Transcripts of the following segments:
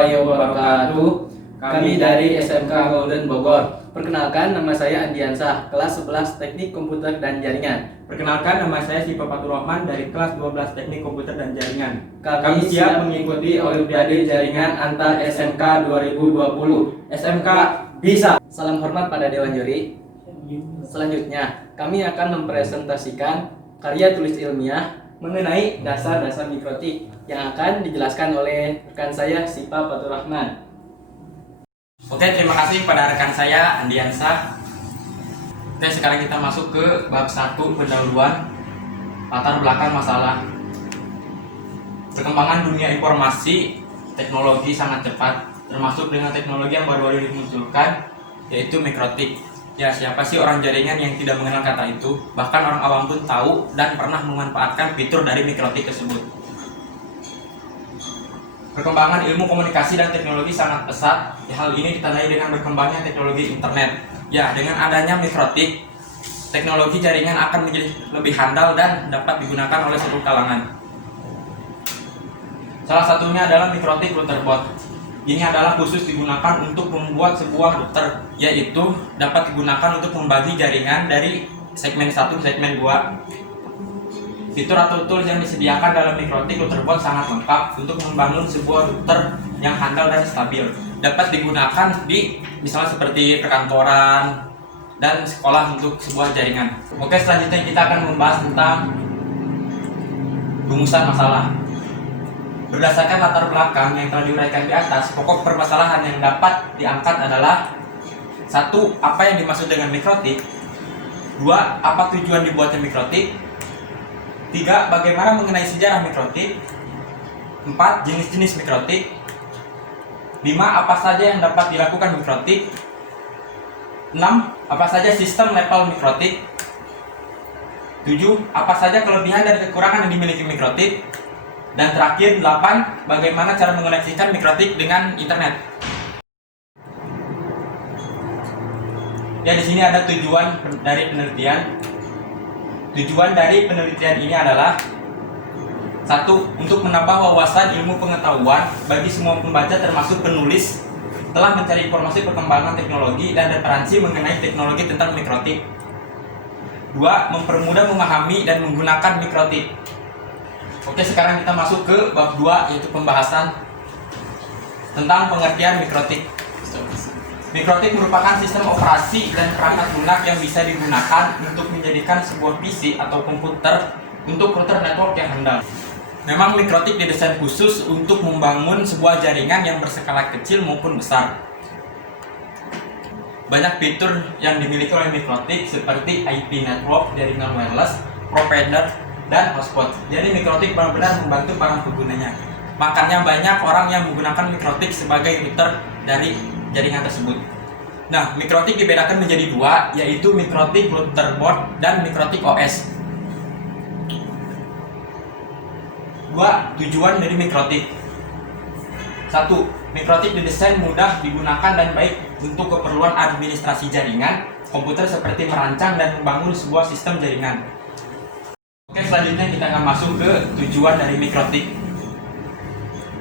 warahmatullahi wabarakatuh. Kami dari SMK Golden Bogor. Perkenalkan, nama saya Andiansah, kelas 11 Teknik Komputer dan Jaringan. Perkenalkan, nama saya Sipa Faturrahman dari kelas 12 Teknik Komputer dan Jaringan. Kami siap mengikuti Olimpiade Jaringan Antar SMK 2020. SMK bisa. Salam hormat pada Dewan Juri. Selanjutnya, kami akan mempresentasikan karya tulis ilmiah mengenai dasar-dasar mikrotik yang akan dijelaskan oleh rekan saya Sipa Faturrahman. Oke, terima kasih pada rekan saya Andiansah. Oke, sekarang kita masuk ke bab 1 pendahuluan latar belakang masalah. Perkembangan dunia informasi teknologi sangat cepat, termasuk dengan teknologi yang baru-baru dimunculkan, yaitu mikrotik. Ya, siapa sih orang jaringan yang tidak mengenal kata itu? Bahkan orang awam pun tahu dan pernah memanfaatkan fitur dari mikrotik tersebut. Perkembangan ilmu komunikasi dan teknologi sangat pesat. Hal ini ditandai dengan berkembangnya teknologi internet. Ya, dengan adanya mikrotik, teknologi jaringan akan menjadi lebih handal dan dapat digunakan oleh seluruh kalangan. Salah satunya adalah mikrotik router bot. Ini adalah khusus digunakan untuk membuat sebuah router, yaitu dapat digunakan untuk membagi jaringan dari segmen 1 ke segmen 2. Fitur atau tools yang disediakan dalam mikrotik router bot sangat lengkap untuk membangun sebuah router yang handal dan stabil. Dapat digunakan di misalnya seperti perkantoran dan sekolah untuk sebuah jaringan. Oke, selanjutnya kita akan membahas tentang rumusan masalah. Berdasarkan latar belakang yang telah diuraikan di atas, pokok permasalahan yang dapat diangkat adalah: 1. Apa yang dimaksud dengan mikrotik? 2. Apa tujuan dibuatnya mikrotik? 3. Bagaimana mengenai sejarah mikrotik? 4. Jenis-jenis mikrotik. 5. Apa saja yang dapat dilakukan mikrotik? 6. Apa saja sistem level mikrotik? 7. Apa saja kelebihan dan kekurangan yang dimiliki mikrotik? Dan terakhir 8. Bagaimana cara mengoneksikan mikrotik dengan internet? Ya, di sini ada tujuan dari penelitian. Tujuan dari penelitian ini adalah: 1. Untuk menambah wawasan ilmu pengetahuan bagi semua pembaca termasuk penulis telah mencari informasi perkembangan teknologi dan referensi mengenai teknologi tentang mikrotik. 2. Mempermudah memahami dan menggunakan mikrotik. Oke, sekarang kita masuk ke bab 2, yaitu pembahasan tentang pengertian mikrotik. Mikrotik merupakan sistem operasi dan perangkat lunak yang bisa digunakan untuk menjadikan sebuah PC atau komputer untuk router network yang handal. Memang mikrotik didesain khusus untuk membangun sebuah jaringan yang berskala kecil maupun besar. Banyak fitur yang dimiliki oleh mikrotik seperti IP network, jaringan wireless, provider, dan hotspot. Jadi mikrotik benar-benar membantu para penggunanya. Makanya banyak orang yang menggunakan mikrotik sebagai router dari jaringan tersebut. Nah, mikrotik dibedakan menjadi dua, yaitu mikrotik router board dan mikrotik OS. 2. Tujuan dari mikrotik. 1. Mikrotik didesain mudah digunakan dan baik untuk keperluan administrasi jaringan komputer seperti merancang dan membangun sebuah sistem jaringan. Oke, selanjutnya kita akan masuk ke tujuan dari mikrotik.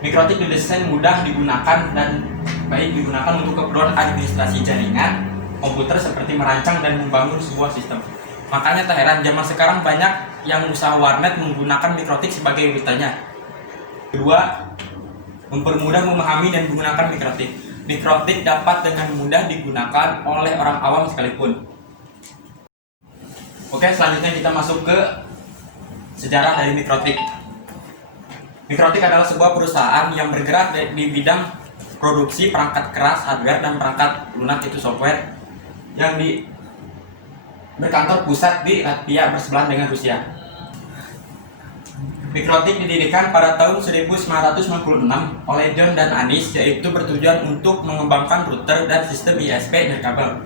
Mikrotik didesain mudah digunakan dan baik digunakan untuk keperluan administrasi jaringan komputer seperti merancang dan membangun sebuah sistem. Makanya tak heran zaman sekarang banyak yang usaha warnet menggunakan mikrotik sebagai routernya. 2. Mempermudah memahami dan menggunakan mikrotik. Mikrotik dapat dengan mudah digunakan oleh orang awam sekalipun. Oke, selanjutnya kita masuk ke sejarah dari mikrotik. Mikrotik adalah sebuah perusahaan yang bergerak di bidang produksi perangkat keras, hardware, dan perangkat lunak, itu software, yang berkantor pusat di Latvia bersebelahan dengan Rusia. Mikrotik didirikan pada tahun 1996 oleh John dan Anis, yaitu bertujuan untuk mengembangkan router dan sistem ISP nirkabel.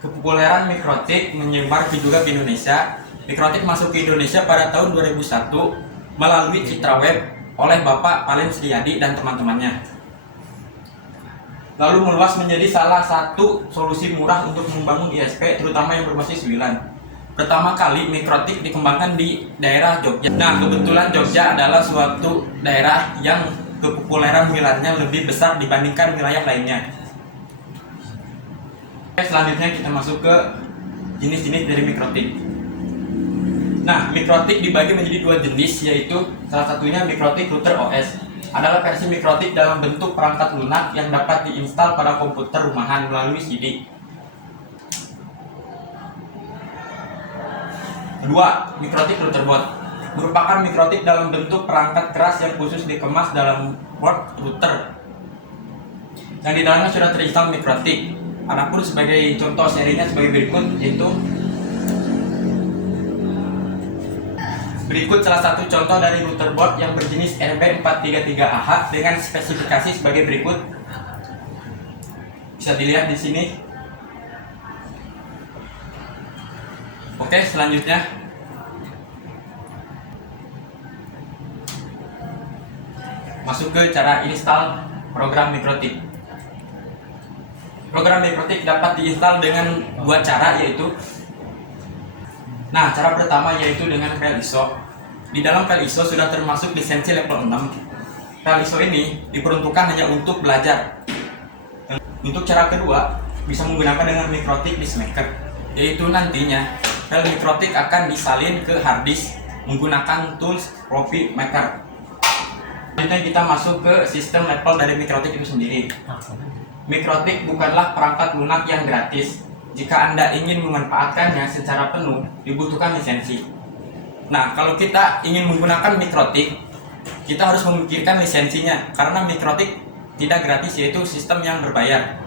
Kepopuleran mikrotik menyebar juga ke Indonesia. Mikrotik masuk ke Indonesia pada tahun 2001 melalui Citra Web oleh Bapak Palen Sriyadi dan teman-temannya. Lalu meluas menjadi salah satu solusi murah untuk membangun ISP, terutama yang berbasis WLAN. pertama kali mikrotik dikembangkan di daerah Jogja. Nah, kebetulan Jogja adalah suatu daerah yang kepopuleran wilayahnya lebih besar dibandingkan wilayah lainnya. Oke, selanjutnya kita masuk ke jenis-jenis dari mikrotik. Nah, mikrotik dibagi menjadi dua jenis, yaitu salah satunya mikrotik router OS. Adalah versi mikrotik dalam bentuk perangkat lunak yang dapat diinstal pada komputer rumahan melalui CD. Kedua, mikrotik routerboard merupakan mikrotik dalam bentuk perangkat keras yang khusus dikemas dalam board router yang di dalamnya sudah terinstall mikrotik. Adapun sebagai contoh serinya sebagai berikut salah satu contoh dari routerboard yang berjenis RB433AH dengan spesifikasi sebagai berikut. Bisa dilihat di sini. Oke, selanjutnya masuk ke cara install program mikrotik. Program mikrotik dapat diinstal dengan dua cara, yaitu cara pertama yaitu dengan file ISO. Di dalam file ISO sudah termasuk lisensi level 6. File ISO ini diperuntukkan hanya untuk belajar. Untuk cara kedua bisa menggunakan dengan mikrotik disk maker, yaitu nantinya file mikrotik akan disalin ke hard disk menggunakan tools copy maker. Selanjutnya kita masuk ke sistem level dari mikrotik itu sendiri. Mikrotik bukanlah perangkat lunak yang gratis. Jika Anda ingin memanfaatkannya secara penuh, dibutuhkan lisensi. Nah, kalau kita ingin menggunakan mikrotik, kita harus memikirkan lisensinya, karena mikrotik tidak gratis, yaitu sistem yang berbayar.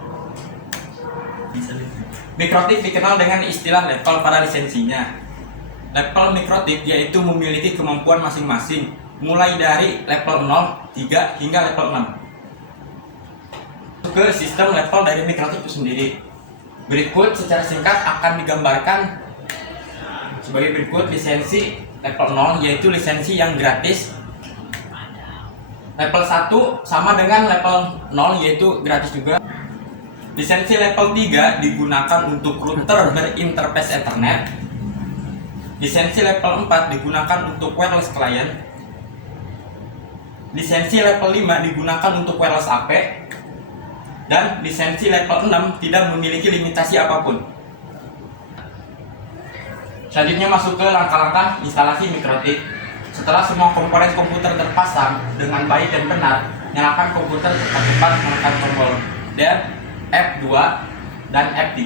Mikrotik dikenal dengan istilah level pada lisensinya. Level mikrotik yaitu memiliki kemampuan masing-masing, mulai dari level 0, 3, hingga level 6. Ke sistem level dari mikrotik itu sendiri. Berikut secara singkat akan digambarkan sebagai berikut. Lisensi level 0 yaitu lisensi yang gratis. Level 1 sama dengan level 0 yaitu gratis juga. Lisensi level 3 digunakan untuk router berinterface Ethernet. Lisensi level 4 digunakan untuk wireless client. Lisensi level 5 digunakan untuk wireless AP. Dan lisensi level 6 tidak memiliki limitasi apapun. Selanjutnya masuk ke langkah-langkah instalasi mikrotik. Setelah semua komponen komputer terpasang dengan baik dan benar, nyalakan komputer cepat-cepat menekan tombol dan F2 dan F3.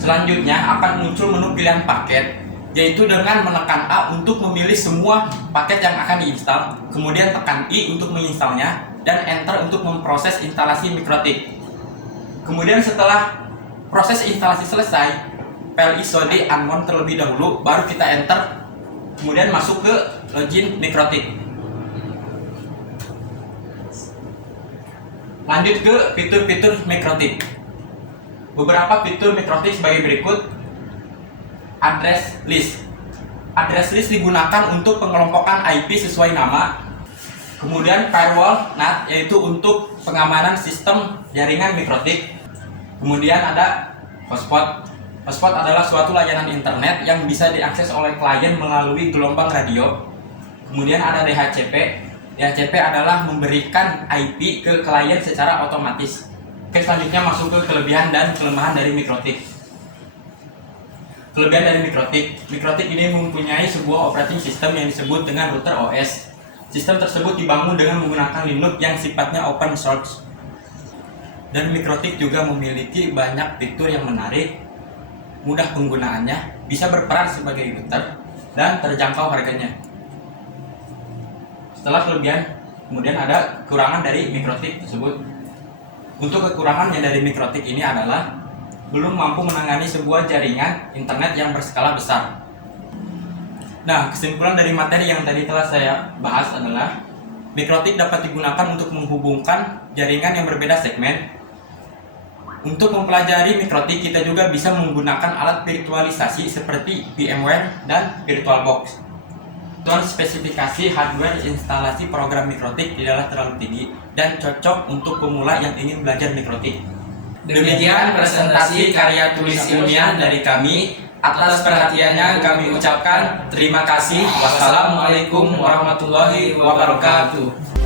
Selanjutnya akan muncul menu pilihan paket, yaitu dengan menekan A untuk memilih semua paket yang akan diinstal, kemudian tekan I untuk menginstalnya, dan Enter untuk memproses instalasi mikrotik. Kemudian setelah proses instalasi selesai, file ISO di unmount terlebih dahulu, baru kita Enter, kemudian masuk ke login mikrotik. Lanjut ke fitur-fitur mikrotik. Beberapa fitur mikrotik sebagai berikut. Address list. Address list digunakan untuk pengelompokan IP sesuai nama. Kemudian firewall NAT yaitu untuk pengamanan sistem jaringan mikrotik. Kemudian ada hotspot. Hotspot adalah suatu layanan internet yang bisa diakses oleh klien melalui gelombang radio. Kemudian ada DHCP. DHCP adalah memberikan IP ke klien secara otomatis. Oke, selanjutnya masuk ke kelebihan dan kelemahan dari mikrotik. Kelebihan dari mikrotik. Mikrotik ini mempunyai sebuah operating system yang disebut dengan router OS. Sistem tersebut dibangun dengan menggunakan Linux yang sifatnya open source. Dan mikrotik juga memiliki banyak fitur yang menarik, mudah penggunaannya, bisa berperan sebagai router, dan terjangkau harganya. Setelah kelebihan, kemudian ada kekurangan dari mikrotik tersebut. Untuk kekurangannya dari mikrotik ini adalah belum mampu menangani sebuah jaringan internet yang berskala besar. Nah, kesimpulan dari materi yang tadi telah saya bahas adalah mikrotik dapat digunakan untuk menghubungkan jaringan yang berbeda segmen. Untuk mempelajari mikrotik, kita juga bisa menggunakan alat virtualisasi seperti VMware dan VirtualBox. Tuan spesifikasi hardware instalasi program mikrotik tidaklah terlalu tinggi dan cocok untuk pemula yang ingin belajar mikrotik. Demikian presentasi karya tulis ilmiah dari kami. Atas perhatiannya kami ucapkan terima kasih. Wassalamualaikum warahmatullahi wabarakatuh.